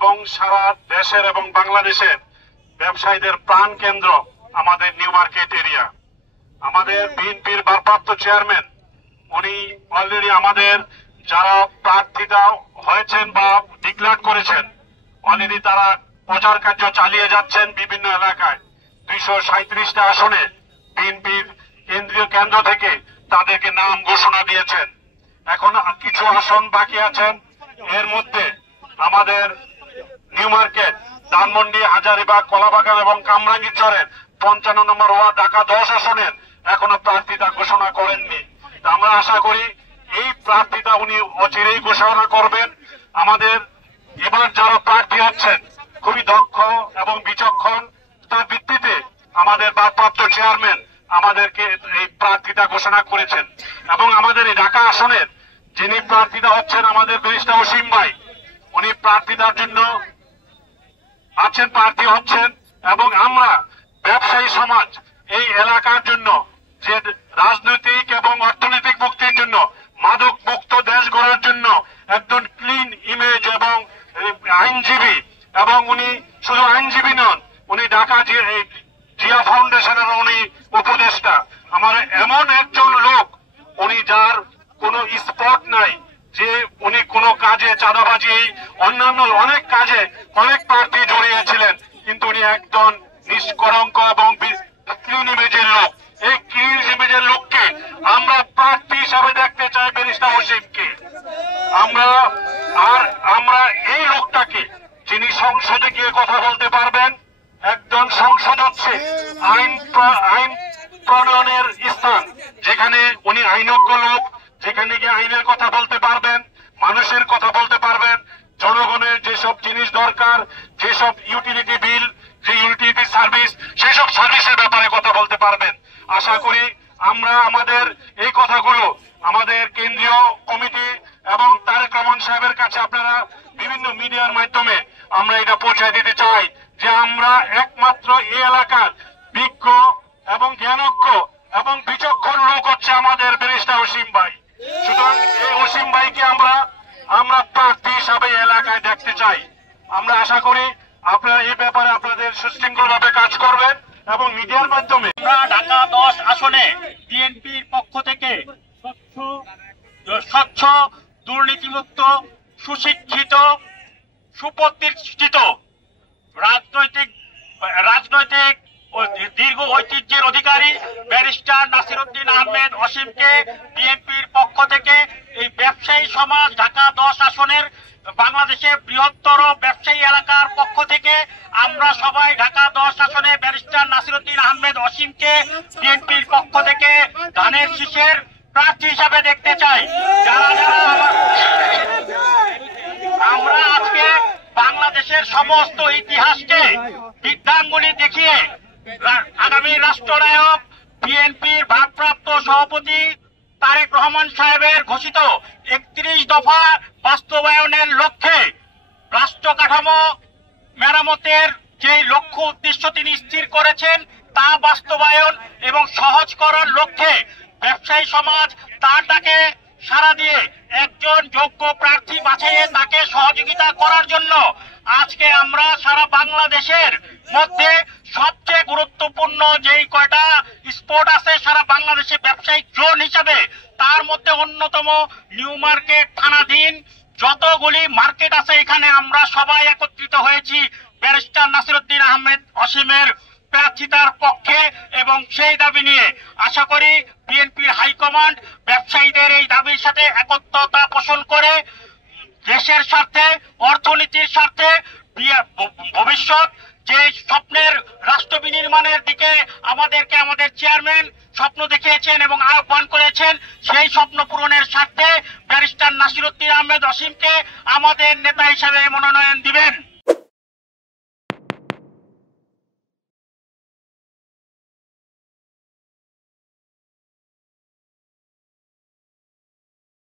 এবং সারা দেশের এবং বাংলাদেশের ব্যবসায়ীদের প্রাণ কেন্দ্র আমাদের নিউ মার্কেট এরিয়া। আমাদের বিএনপির ভারপ্রাপ্ত চেয়ারম্যান উনি অলরেডি আমাদের যারা প্রার্থীতা হয়েছেন বা ডিক্লেয়ার করেছেন অলরেডি তারা প্রচার কার্য চালিয়ে যাচ্ছেন বিভিন্ন এলাকায়। 237টা আসনে বিএনপির কেন্দ্রীয় কেন্দ্র থেকে তাদেরকে নাম ঘোষণা দিয়েছেন। এখন কিছু আসন বাকি আছেন। এর মধ্যে আমাদের নিউ মার্কেট, ধানমন্ডি, হাজারীবাগ, কলাবাগান এবং কামরাঙ্গীরচরের 55 নম্বর ওয়ার্ড ঢাকা 10 আসনের এখনো প্রার্থীতা ঘোষণা করেননি। আমরা আশা করি এই প্রার্থীতা উনি অচিরেই ঘোষণা করবেন। আমাদের এবার যারা প্রার্থী হচ্ছেন খুবই দক্ষ এবং বিচক্ষণ, তার ভিত্তিতে আমাদের ভারপ্রাপ্ত চেয়ারম্যান আমাদেরকে এই প্রার্থীতা ঘোষণা করেছেন। এবং আমাদের এই ঢাকা আসনের যিনি প্রার্থীতা হচ্ছেন আমাদের ব্যারিস্টার অসীম ভাই, উনি প্রার্থীতার জন্য আছেন, প্রার্থী হচ্ছেন। এবং আমরা ব্যবসায়ী সমাজ এই এলাকার জন্য যে রাজনৈতিক এবং অর্থনৈতিক মুক্তির জন্য, মাদক মুক্ত দেশ গড়ার জন্য একজন ক্লিন ইমেজ এবং আইনজীবী, এবং উনি শুধু আইনজীবী নন, উনি ঢাকা জিয়া ফাউন্ডেশনের উনি উপদেষ্টা। আমার এমন একজন লোক, উনি যার কোনো স্পট নাই যে উনি কোনো কাজে চাঁদাবাজি অন্যান্য অনেক কাজে অনেক প্রার্থী জড়িয়েছিলেন, কিন্তু উনি একজন নিষ্কলঙ্ক এবং ক্লিন ইমেজের লোক। এই ক্লিন ইমেজের লোককে আমরা প্রার্থী হিসাবে দেখতে চাই, ব্যারিস্টার অসীমকে। আমরা এই লোকটাকে যিনি সংসদে গিয়ে কথা বলতে পারবেন, একজন সংসদ হচ্ছে আইন প্রণয়নের স্থান, যেখানে উনি আইনজ্ঞ লোক, যেখানে গিয়ে আইনের কথা বলতে পারবেন, মানুষের কথা বলতে পারবেন, জনগণের যেসব জিনিস দরকার, যেসব ইউটিলিটি বিল, যে ইউটিলিটি সার্ভিস, সেসব সার্ভিসের ব্যাপারে কথা বলতে পারবেন। আশা করি আমরা আমাদের এই কথাগুলো আমাদের কেন্দ্রীয় কমিটি এবং তারেক রহমান সাহেবের কাছে আপনারা বিভিন্ন মিডিয়ার মাধ্যমে আমরা এটা পৌঁছায় দিতে চাই যে আমরা একমাত্র এই এলাকার বিজ্ঞ এবং জ্ঞানজ্ঞ এবং বিচক্ষণ লোক হচ্ছে আমাদের ব্যারিস্টার অসীম ভাই। সুতরাং এই অসীম ভাইকে আমরা প্রার্থী হিসাবে এলাকায় দেখতে চাই। আমরা আশা করি আপনারা এই ব্যাপারে আপনাদের সুশৃঙ্খল ভাবে কাজ করবেন এবং মিডিয়ার মাধ্যমে। আমরা ঢাকা 10 আসনে বিএনপির পক্ষ থেকে স্বচ্ছ, দুর্নীতিমুক্ত, সুশিক্ষিত, সুপ্রতিষ্ঠিত, রাজনৈতিক দীর্ঘ ঐতিহ্যের অধিকারী ব্যারিস্টার নাসিরউদ্দিন আহমেদ অসীমকে বিএনপির পক্ষ থেকে এই ব্যবসায়ী সমাজ ঢাকা 10 আসনের বাংলাদেশের বৃহত্তর ব্যবসায়ী এলাকার পক্ষ থেকে আমরা সবাই ঢাকা 10 আসনে ব্যারিস্টার নাসিরউদ্দিন আহমেদ অসীমকে বিএনপির পক্ষ থেকে ধানের শীষের প্রার্থী হিসাবে দেখতে চাই। আমরা আজকে বাংলাদেশের সমস্ত ইতিহাসকে বৃদ্ধাঙ্গুলি দেখিয়ে আগামী রাষ্ট্রনায়ক বিএনপির ভারপ্রাপ্ত সভাপতি তারেক রহমান সাহেবের ঘোষিত 31 দফা বাস্তবায়নের লক্ষ্যে রাষ্ট্র কাঠামো মেরামতের যে লক্ষ্য উদ্দেশ্য তিনি স্থির করেছেন তা বাস্তবায়ন এবং সহজ করার লক্ষ্যে ব্যবসায়ী সমাজ তার ডাকে সাড়া দিয়ে একজন যোগ্য প্রার্থী বাছাইয়ে তাকে সহযোগিতা করার জন্য আজকে আমরা সারা বাংলাদেশের মধ্যে সবচেয়ে গুরুত্বপূর্ণ যেই কয়টা স্পট আছে সারা বাংলাদেশে ব্যবসায়িক জোন হিসাবে, তার মধ্যে অন্যতম নিউ মার্কেট থানাধীন যতগুলি মার্কেট আছে এখানে আমরা সবাই একত্রিত হয়েছি ব্যারিস্টার নাসিরউদ্দিন আহমেদ অসীমের প্রার্থিতার পক্ষে এবং সেই দাবি নিয়ে। আশা করি বিএনপির হাইকমান্ড ব্যবসায়ীদের এই দাবির সাথে একত্রতা পোষণ করে দেশের স্বার্থে, অর্থনীতির স্বার্থে ভবিষ্যৎ যে স্বপ্নের রাষ্ট্র বিনির্মাণের দিকে আমাদেরকে আমাদের চেয়ারম্যান স্বপ্ন দেখিয়েছেন এবং আহ্বান করেছেন, সেই স্বপ্ন পূরণের স্বার্থে ব্যারিস্টার নাসিরউদ্দিন আহমেদ অসীমকে আমাদের নেতা হিসেবে মনোনয়ন দিবেন।